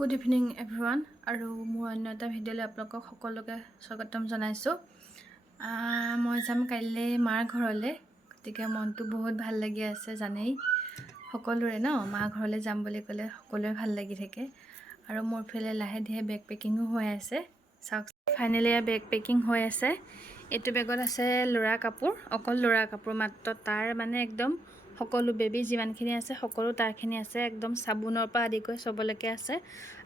Good evening everyone আৰু মোৰ অন্য এটা ভিডিঅ'লৈ আপোনালোকক সকলোকে স্বাগতম জনাইছো। মই যাম কাইলৈ মাৰ ঘৰলৈ, গতিকে মনটো বহুত ভাল লাগি আছে। জানেই সকলোৰে ন, মা ঘৰলৈ যাম বুলি ক'লে সকলোৱে ভাল লাগি থাকে। আৰু মোৰ ফালে লাহে ধীৰে বেগ পেকিঙো হৈ আছে। চাওক, ফাইনেলি বেগ পেকিং হৈ আছে। এইটো বেগত আছে ল'ৰা কাপোৰ, অকল ল'ৰা কাপোৰ মাত্ৰ। তাৰ মানে একদম সকলো বেবী যিমানখিনি আছে সকলো তাৰখিনি আছে, একদম চাবোনৰ পৰা আদি কৰি চবলৈকে আছে।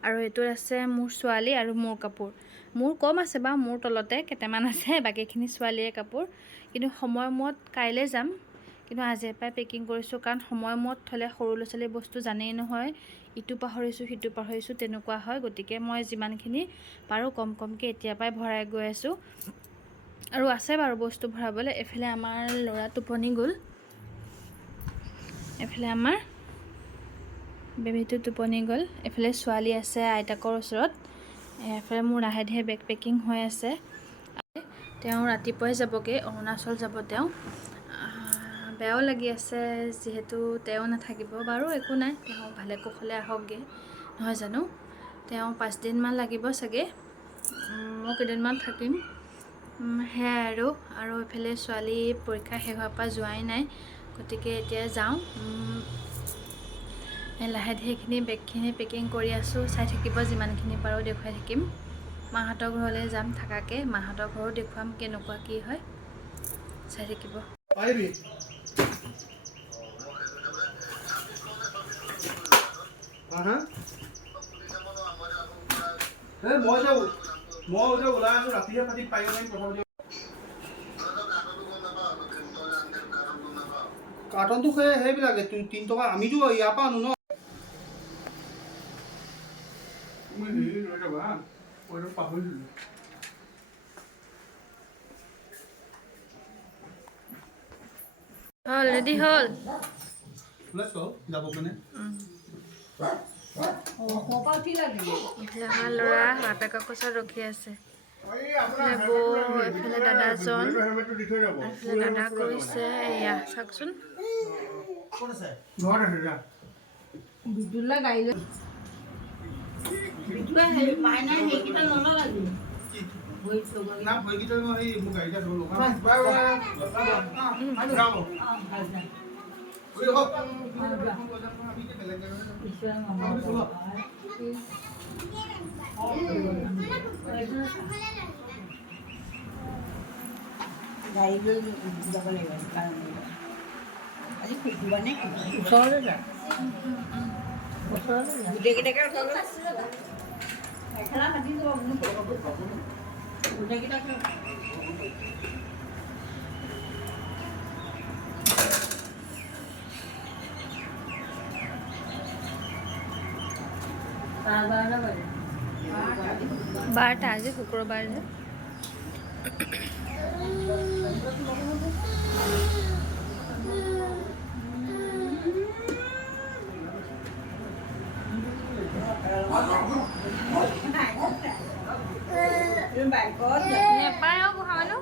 আৰু এইটোত আছে মোৰ ছোৱালী আৰু মোৰ কাপোৰ। মোৰ কম আছে বা মোৰ তলতে কেইটামান আছে, বাকীখিনি ছোৱালীৰে কাপোৰ। কিন্তু সময়মত কাইলৈ যাম, কিন্তু আজিৰ পৰাই পেকিং কৰিছোঁ, কাৰণ সময়মত থ'লে সৰু ল'ৰা ছোৱালীৰ বস্তু জানেই নহয়, ইটো পাহৰিছোঁ সিটো পাহৰিছোঁ তেনেকুৱা হয়। গতিকে মই যিমানখিনি পাৰোঁ কম কমকৈ এতিয়াৰ পৰাই ভৰাই গৈ আছোঁ। আৰু আছে বাৰু বস্তু ভৰাবলৈ। এফালে আমাৰ ল'ৰা টোপনি গ'ল, এফালে আমাৰ বেবীটো টোপনি গ'ল, এফালে ছোৱালী আছে আইতাকৰ ওচৰত, এফালে মোৰ লাহে ধীৰে বেগ পেকিং হৈ আছে। তেওঁ ৰাতিপুৱাই যাবগৈ, অৰুণাচল যাব তেওঁ। বেয়াও লাগি আছে যিহেতু তেওঁ নাথাকিব। বাৰু একো নাই, তেওঁ ভালে কুশলে আহকগৈ, নহয় জানো। তেওঁ 5 দিনমান লাগিব চাগে, মই কেইদিনমান থাকিম, সেয়াই আৰু এইফালে ছোৱালী পৰীক্ষা শেষ হোৱাৰ পৰা যোৱাই নাই, গতিকে এতিয়া যাওঁ। লাহে ধীৰে এইখিনি বেগখিনি পেকিং কৰি আছোঁ। চাই থাকিব, যিমানখিনি পাৰোঁ দেখুৱাই থাকিম। মাহঁতৰ ঘৰলৈ যাম থাকাকৈ, মাহঁতৰ ঘৰো দেখুৱাম কেনেকুৱা কি হয়, চাই থাকিব। কাৰ্টনটো সেইবিলাকে 3 টকা, আমিতো ইয়াৰ পৰা আনো ন। হ'ল, ৰেডি হ'ল যাব কাৰণে। আমাৰ ল'ৰা বাপেকৰ ওচৰত ৰখি আছে। এইফালে বৌ, এইফালে দাদাজন, এইফালে দাদা কৰিছে। এয়া চাওকচোন, গাড়ী লৈ যাব লাগিব আজি খুজিবা নে ওচৰলৈ যা, ওচৰলৈ যা, গোটেইকেইটাকে ওচৰলৈ মেখেলা পাতি যাব গোটেইকেইটাকে। বাৰটা, আজি শুক্ৰবাৰ যে। নেপায় আৰু গোহা মানুহ।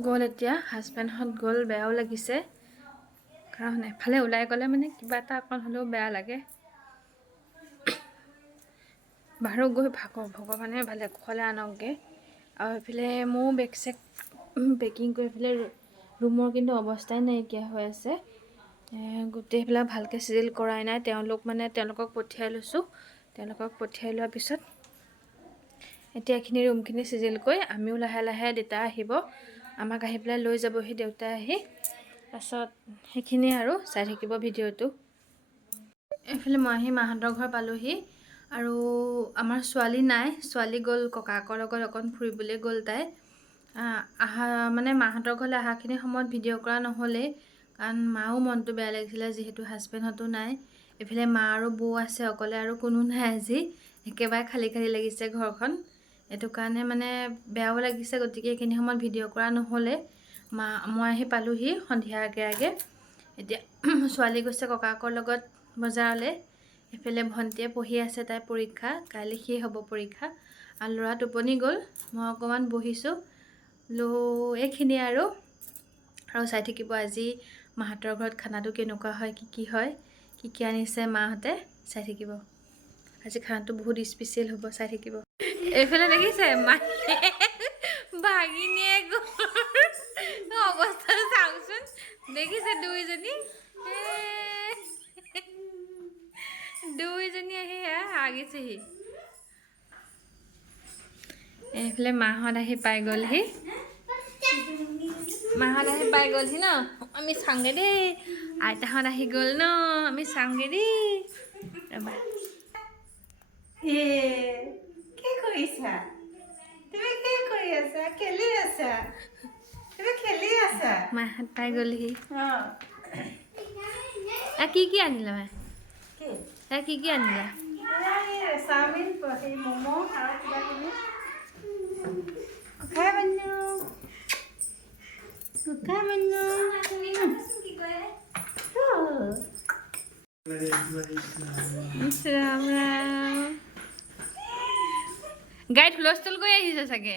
গ'ল এতিয়া হাজবেণ্ডহঁত গ'ল বেয়াও লাগিছে কাৰণ এফালে ওলাই গ'লে মানে কিবা এটা অকণ হ'লেও বেয়া লাগে বাহিৰত গৈ ভগৱানে ভালে কুশলে আনকগে আৰু এইফালে ময়ো বেগ চেক পেকিং কৰি পেলাই ৰুমৰ কিন্তু অৱস্থাই নাইকিয়া হৈ আছে গোটেইবিলাক ভালকৈ চিজিল কৰাই নাই তেওঁলোকক পঠিয়াই লৈছোঁ তেওঁলোকক পঠিয়াই লোৱাৰ পিছত এতিয়া এইখিনি ৰুমখিনি চিজিল কৰি আমিও লাহে লাহে দেউতা আহিব আমাক আহি পেলাই লৈ যাবহি দেউতা আহি তাৰপিছত সেইখিনি আৰু চাই থাকিব ভিডিঅ'টো এইফালে মই আহি মাহঁতৰ ঘৰ পালোহি আৰু আমাৰ ছোৱালী নাই ছোৱালী গ'ল ককাকৰ লগত অকণ ফুৰিবলৈ গ'ল তাই মানে মাহঁতৰ ঘৰলৈ অহাখিনি সময়ত ভিডিঅ' কৰা নহ'লেই কাৰণ মাও মনটো বেয়া লাগিছিলে যিহেতু হাজবেণ্ডহঁতো নাই এইফালে মা আৰু বৌ আছে অকলে আৰু কোনো নাই আজি একেবাৰে খালী খালী লাগিছে ঘৰখন এইটো কাৰণে মানে বেয়াও লাগিছে গতিকে এইখিনি সময়ত ভিডিঅ' কৰা নহ'লে মই আহি পালোহি সন্ধিয়া আগে আগে এতিয়া ছোৱালী গৈছে ককাকৰ লগত বজাৰলৈ এইফালে ভণ্টিয়ে পঢ়ি আছে তাইৰ পৰীক্ষা কাইলৈ শেষ হ'ব পৰীক্ষা আৰু ল'ৰা টোপনি গ'ল মই অকণমান বহিছোঁ এইখিনি আৰু চাই থাকিব আজি মাহঁতৰ ঘৰত খানাটো কেনেকুৱা হয় কি হয় কি আনিছে মাহঁতে চাই থাকিব আজি খানাটো বহুত স্পেচিয়েল হ'ব চাই থাকিব এইফালে দেখিছে ভাগিনীয়ে অৱস্থাটো চাওকচোন দেখিছে দুইজনী আহি হাগিছেহি এইফালে মাহঁত আহি পাই গ'লহি ন আমি চাওঁগে দেই আইতাহঁত আহি গ'ল ন আমি চাওঁগে দেই ৰ'বা কি কৰিছা তুমি কি কৰি আছা খেলি আছা তুমি খেলি আছা মাহঁত পাই গ'লহি কি আনিলা মায়ে কি আনিলা চাওমিন ম'ম' আৰু কিবা কিবি খাই বানো ৰাম ৰাম গাড়ীত হুলস্থুল কৰি আহিছে চাগে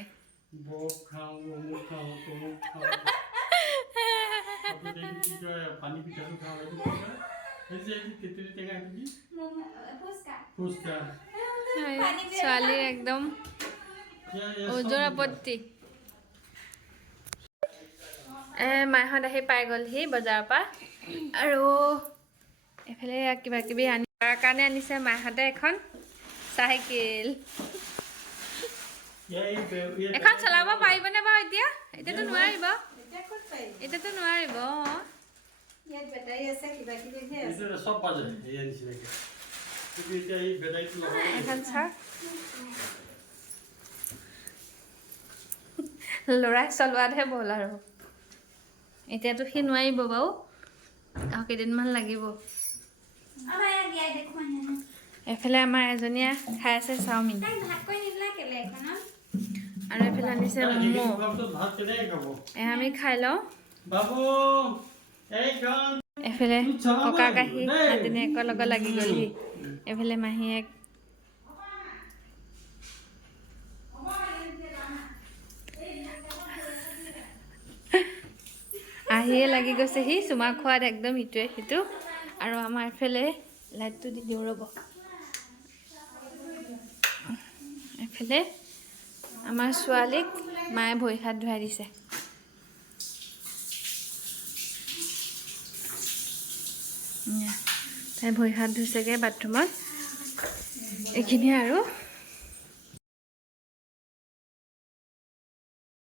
ছোৱালীৰ একদম ওজৰ আপত্তি মাহঁত আহি পাই গ'লহি বজাৰৰ পৰা আৰু এইফালে কিবা কিবি আনি তাৰ কাৰণে আনিছে মাহঁতে এখন চাইকেল এখন চলাব পাৰিবনে বাৰু এতিয়াতো নোৱাৰিব ইয়াত বেটাৰী আছে কিবা কিবি এখন চাওক ল'ৰাই চলোৱাতহে বল আৰু এতিয়াতো সি নোৱাৰিব বাৰু আৰু কেইদিনমান লাগিব এইফালে আমাৰ এজনীয়ে খাই আছে চাওমিন আৰু এইফালে আনিছে ম'ম' আমি খাই লওঁ এইফালে ককাক আহি নাতিনীয়েকৰ লগত লাগি গ'লহি এইফালে মাহীয়েক আহিয়ে লাগি গৈছেহি চুমা খোৱাত একদম ইটোৱে সিটো আৰু আমাৰ এইফালে লাইটটো দি দিওঁ ৰ'ব এইফালে আমাৰ ছোৱালীক মায়ে ভৰি হাত ধুৱাই দিছে তাই ভৰি হাত ধুইছেগৈ বাথৰুমত এইখিনিয়ে আৰু